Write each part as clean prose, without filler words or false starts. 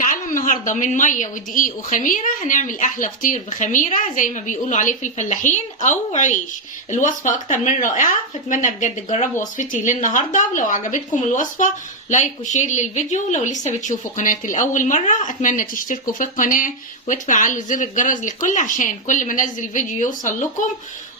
تعالوا النهارده من ميه ودقيق وخميره هنعمل احلى فطير بخميره زي ما بيقولوا عليه في الفلاحين او عيش. الوصفه اكتر من رائعه، فاتمنى بجد تجربوا وصفتي للنهارده. ولو عجبتكم الوصفه لايك وشير للفيديو. لو لسه بتشوفوا قناتي لاول مره اتمنى تشتركوا في القناه وتفعلوا زر الجرس للكل عشان كل ما انزل فيديو يوصل لكم.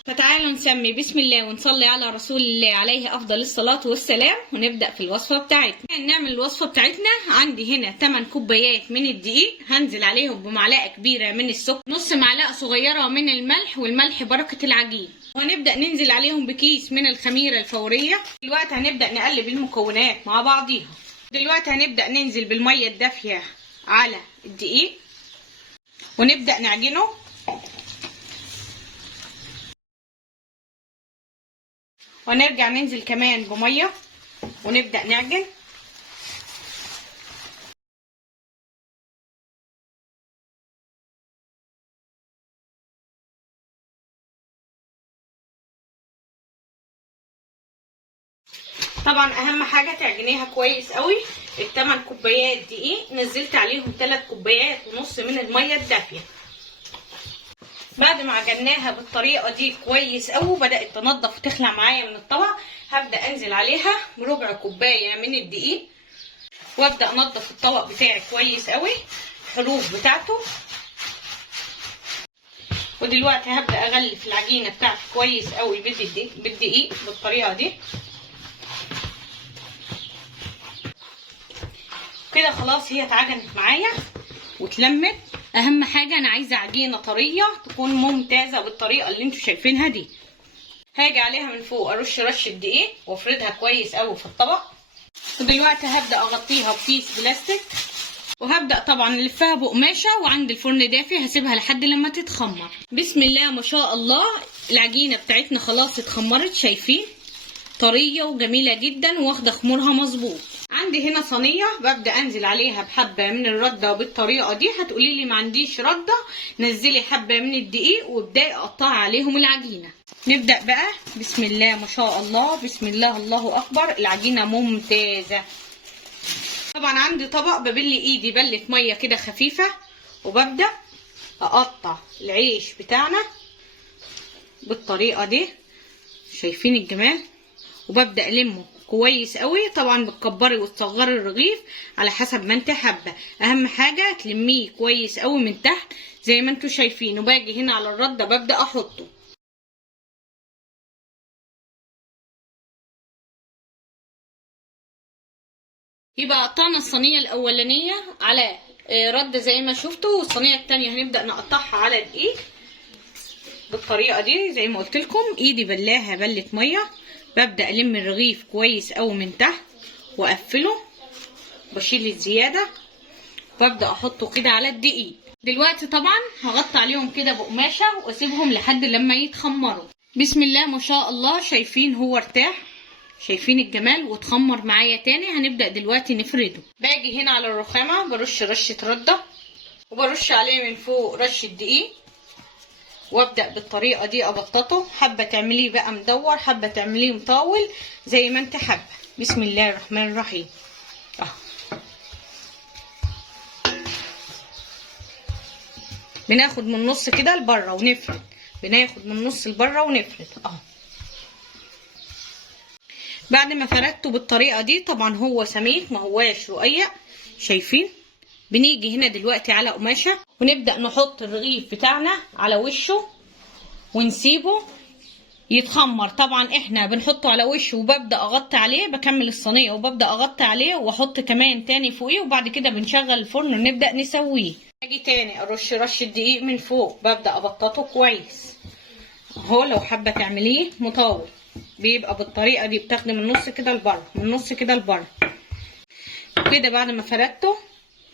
فتعالوا نسمي بسم الله ونصلي على رسول الله عليه افضل الصلاه والسلام ونبدا في الوصفه بتاعتنا. نعمل الوصفه بتاعتنا. عندي هنا 8 كوبايات من الدقيق، هنزل عليهم بمعلقه كبيره من السكر، نص معلقه صغيره من الملح، والملح بركه العجين، وهنبدا ننزل عليهم بكيس من الخميره الفوريه. دلوقتي هنبدا نقلب المكونات مع بعضيها. دلوقتي هنبدا ننزل بالميه الدافيه على الدقيق ونبدا نعجنه، ونرجع ننزل كمان بميه ونبدأ نعجن. طبعا اهم حاجه تعجنيها كويس قوي. ال8 كوبايات دقيق نزلت عليهم 3 كوبايات ونص من الميه الدافيه. بعد ما عجناها بالطريقه دي كويس قوي وبدات تنضف وتخلع معايا من الطبق، هبدا انزل عليها بربع كوبايه من الدقيق وابدا انضف الطبق بتاعي كويس قوي الحروف بتاعته. ودلوقتي هبدا اغلف العجينه بتاعتي كويس قوي بالدقيق بالطريقه دي كده. خلاص هي اتعجنت معايا واتلمت. اهم حاجه انا عايزه عجينه طريه تكون ممتازه بالطريقه اللي انتوا شايفينها دي. هاجي عليها من فوق ارش رشه دقيق وافردها كويس قوي في الطبق. ودلوقتي هبدا اغطيها بكيس بلاستيك وهبدا طبعا الفها بقماشه، وعند الفرن دافي هسيبها لحد لما تتخمر. بسم الله ما شاء الله العجينه بتاعتنا خلاص اتخمرت، شايفين طريه وجميله جدا واخده خمورها مظبوط. عندي هنا صينيه ببدا انزل عليها بحبه من الرده بالطريقه دي. هتقولي لي ما عنديش رده، نزلي حبه من الدقيق وابداي قطعي عليهم العجينه. نبدا بقى. بسم الله ما شاء الله، بسم الله الله اكبر، العجينه ممتازه. طبعا عندي طبق ببل ايدي بله ميه كده خفيفه وببدا اقطع العيش بتاعنا بالطريقه دي، شايفين الجمال، وببدا المه كويس قوي. طبعا بتكبري وتصغري الرغيف على حسب ما انت حابه، اهم حاجه تلميه كويس قوي من تحت زي ما انتوا شايفين. وباجي هنا على الرده ببدا احطه. يبقى قطعنا الصينيه الاولانيه على رده زي ما شفتوا، والصينيه الثانيه هنبدا نقطعها على دقيق بالطريقه دي زي ما قلت لكم. ايدي بلاها بله ميه، ببدا الم الرغيف كويس قوي من تحت واقفله، بشيل الزياده وابدا احطه كده على الدقيق. دلوقتي طبعا هغطي عليهم كده بقماشه واسيبهم لحد لما يتخمروا. بسم الله ما شاء الله، شايفين هو ارتاح، شايفين الجمال واتخمر معايا تاني. هنبدا دلوقتي نفرده. باجي هنا على الرخامه برش رشه رده وبرش عليه من فوق رشه دقيق وابدا بالطريقه دي ابططه. حابه تعمليه بقى مدور، حابه تعمليه مطول، زي ما انت حابه. بسم الله الرحمن الرحيم. بناخد من النص كده لبره ونفرد، بناخد من النص لبره ونفرد اهو. بعد ما فردته بالطريقه دي، طبعا هو سميك ما هواش رقيق، شايفين. بنيجي هنا دلوقتي على قماشه ونبدا نحط الرغيف بتاعنا على وشه ونسيبه يتخمر. طبعا احنا بنحطه على وشه وببدا اغطي عليه، بكمل الصينيه وببدا اغطي عليه واحط كمان تاني فوقيه، وبعد كده بنشغل الفرن ونبدا نسويه. اجي تاني ارش رشه دقيق من فوق، ببدا ابططه كويس اهو. لو حابه تعمليه مطول بيبقى بالطريقه دي، بتاخدي من النص كده لبره، من النص كده لبره كده. بعد ما فردته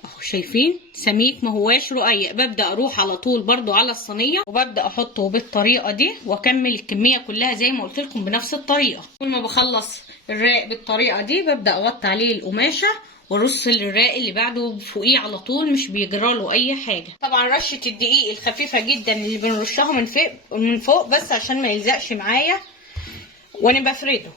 اهو شايفين سميك ما هواش رقيق، ببدا اروح على طول برضو على الصينيه وببدا احطه بالطريقه دي واكمل الكميه كلها زي ما قلت لكم بنفس الطريقه. كل ما بخلص الراق بالطريقه دي ببدا اغطي عليه القماشه وارص الراق اللي بعده فوقيه على طول، مش بيجرى له اي حاجه. طبعا رشه الدقيق الخفيفه جدا اللي بنرشها من فوق بس عشان ما يلزقش معايا وانا بفرده.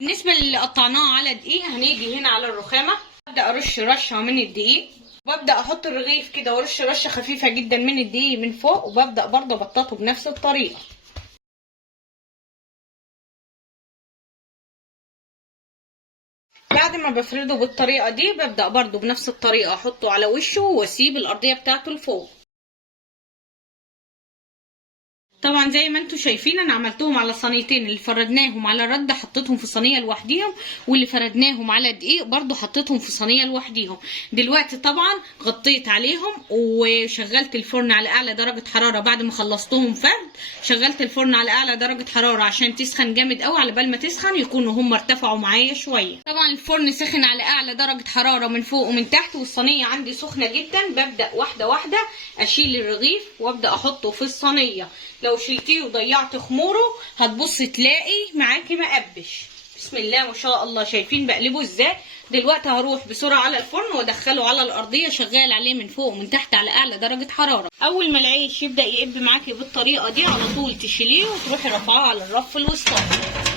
بالنسبه اللي قطعناه على دقيق، هنيجي هنا على الرخامه ابدا ارش رشه من الدقيق، وابدا احط الرغيف كده وارش رشه خفيفه جدا من الدقيق من فوق، وببدا برضه ابططه بنفس الطريقه. بعد ما بفرده بالطريقه دي ببدا برضه بنفس الطريقه احطه على وشه واسيب الارضيه بتاعته لفوق. طبعا زي ما انتم شايفين انا عملتهم على صينيتين، اللي فردناهم على رده حطيتهم في صينيه لوحديهم، واللي فردناهم على دقيق برضو حطيتهم في صينيه لوحديهم. دلوقتي طبعا غطيت عليهم وشغلت الفرن على اعلى درجه حراره. بعد ما خلصتهم فرد شغلت الفرن على اعلى درجه حراره عشان تسخن جامد قوي، على بال ما تسخن يكونوا هم ارتفعوا معايا شويه. طبعا الفرن سخن على اعلى درجه حراره من فوق ومن تحت، والصينيه عندي سخنه جدا. ببدا واحده واحده اشيل الرغيف وابدا احطه في الصينيه. لو شلتيه وضيعت خموره هتبص تلاقي معاكي مقبش. بسم الله ما شاء الله، شايفين بقلبه ازاي؟ دلوقتي هروح بسرعه على الفرن وادخله على الارضيه شغال عليه من فوق ومن تحت على اعلى درجه حراره. اول ما العيش يبدا يقب معاكي بالطريقه دي على طول تشيليه وتروحي رافعاه على الرف الوسطاني.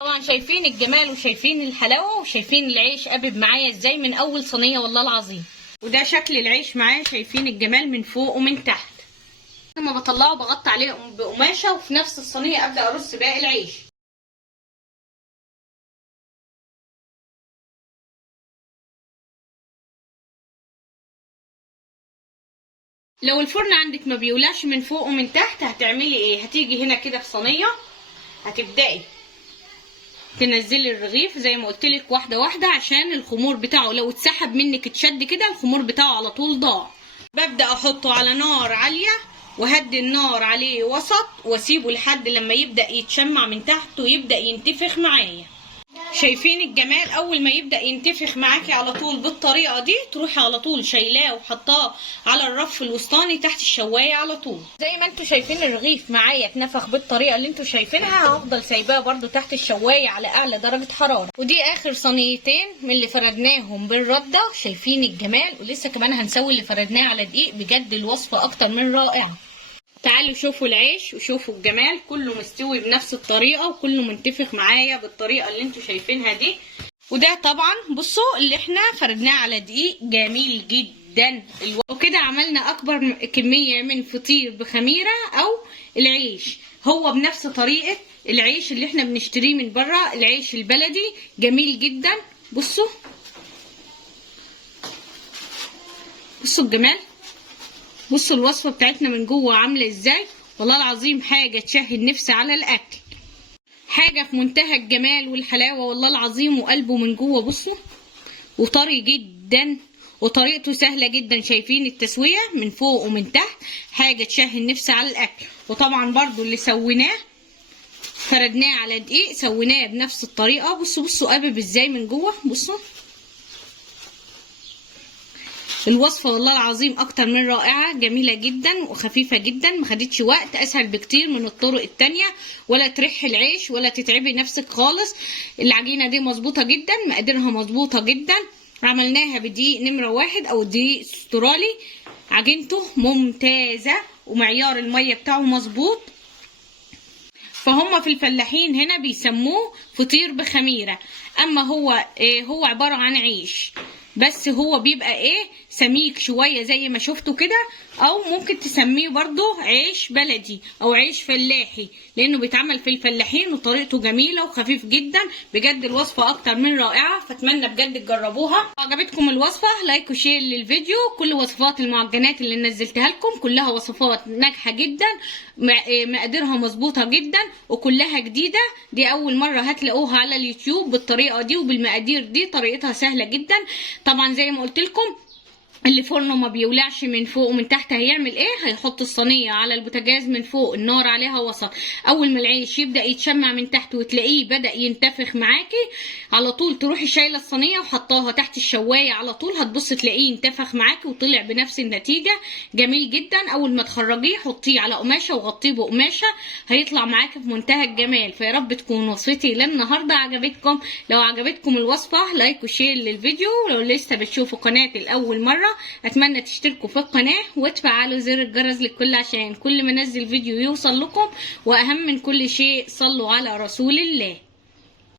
طبعا شايفين الجمال وشايفين الحلاوه وشايفين العيش قابب معايا ازاي من اول صينيه والله العظيم. وده شكل العيش معايا، شايفين الجمال من فوق ومن تحت. لما بطلعه بغطي عليه بقماشه، وفي نفس الصينيه ابدا ارص باقي العيش. لو الفرن عندك ما بيولعش من فوق ومن تحت هتعملي ايه؟ هتيجي هنا كده في صينيه، هتبداي تنزلي الرغيف زي ما قلت لك واحده واحده، عشان الخمور بتاعه لو اتسحب منك اتشد كده الخمور بتاعه على طول ضاع. ببدا احطه على نار عاليه وهدي النار عليه وسط، واسيبه لحد لما يبدا يتشمع من تحت ويبدا ينتفخ معايا. شايفين الجمال؟ اول ما يبدا ينتفخ معاكي على طول بالطريقه دي تروحي على طول شايلاه وحطاه على الرف الوسطاني تحت الشوايه على طول. زي ما انتم شايفين الرغيف معايا اتنفخ بالطريقه اللي انتم شايفينها. هفضل سايباه برده تحت الشوايه على اعلى درجه حراره. ودي اخر صينيتين من اللي فردناهم بالرده. شايفين الجمال؟ ولسه كمان هنسوي اللي فردناه على دقيق. بجد الوصفه اكتر من رائعه. تعالوا شوفوا العيش وشوفوا الجمال، كله مستوي بنفس الطريقه وكله منتفخ معايا بالطريقه اللي انتوا شايفينها دي. وده طبعا بصوا اللي احنا فردناه على دقيق جميل جدا. وكده عملنا اكبر كميه من فطير بخميره او العيش، هو بنفس طريقه العيش اللي احنا بنشتريه من بره، العيش البلدي جميل جدا. بصوا بصوا الجمال، بصوا الوصفه بتاعتنا من جوه عامله ازاي. والله العظيم حاجه تشهي النفس على الاكل، حاجه في منتهى الجمال والحلاوه والله العظيم. وقلبه من جوه بصوا، وطري جدا وطريقته سهله جدا. شايفين التسويه من فوق ومن تحت، حاجه تشهي النفس على الاكل. وطبعا برضو اللي سويناه فردناه على دقيق سويناه بنفس الطريقه. بصوا بصوا قابب ازاي من جوه. بصوا الوصفه والله العظيم اكتر من رائعه، جميله جدا وخفيفه جدا، ما خدتش وقت، اسهل بكتير من الطرق التانية، ولا تريح العيش ولا تتعبي نفسك خالص. العجينه دي مظبوطه جدا، مقاديرها مظبوطه جدا. عملناها بدقيق نمره 1 او دقيق استرالي، عجينته ممتازه ومعيار الميه بتاعه مظبوط. فهم في الفلاحين هنا بيسموه فطير بخميره. اما هو عباره عن عيش، بس هو بيبقى سميك شويه زي ما شفتوا كده، او ممكن تسميه برضو عيش بلدي او عيش فلاحي، لانه بيتعمل في الفلاحين وطريقته جميله وخفيف جدا. بجد الوصفه اكتر من رائعه، فاتمنى بجد تجربوها. عجبتكم الوصفه لايك وشير للفيديو. كل وصفات المعجنات اللي نزلتها لكم كلها وصفات ناجحه جدا، مقاديرها مظبوطه جدا وكلها جديده. دي اول مره هتلاقوها على اليوتيوب بالطريقه دي وبالمقادير دي، طريقتها سهله جدا. طبعا زي ما قلت لكم اللي فرنه ما بيولعش من فوق ومن تحت هيعمل هيحط الصينيه على البوتاجاز من فوق، النار عليها وسط. اول ما العيش يبدا يتشمع من تحت وتلاقيه بدا ينتفخ معاكي، على طول تروحي شايله الصينيه وحطاها تحت الشوايه على طول، هتبص تلاقيه ينتفخ معاكي وطلع بنفس النتيجه. جميل جدا. اول ما تخرجيه حطيه على قماشه وغطيه بقماشه، هيطلع معاكي في منتهى الجمال. فيا رب تكون وصفتي للنهارده عجبتكم. لو عجبتكم الوصفه لايك وشير للفيديو. ولو لسه بتشوفوا قناتي لاول مره اتمنى تشتركوا في القناه وتفعلوا زر الجرس للكل عشان كل ما انزل فيديو يوصل لكم. واهم من كل شيء صلوا على رسول الله.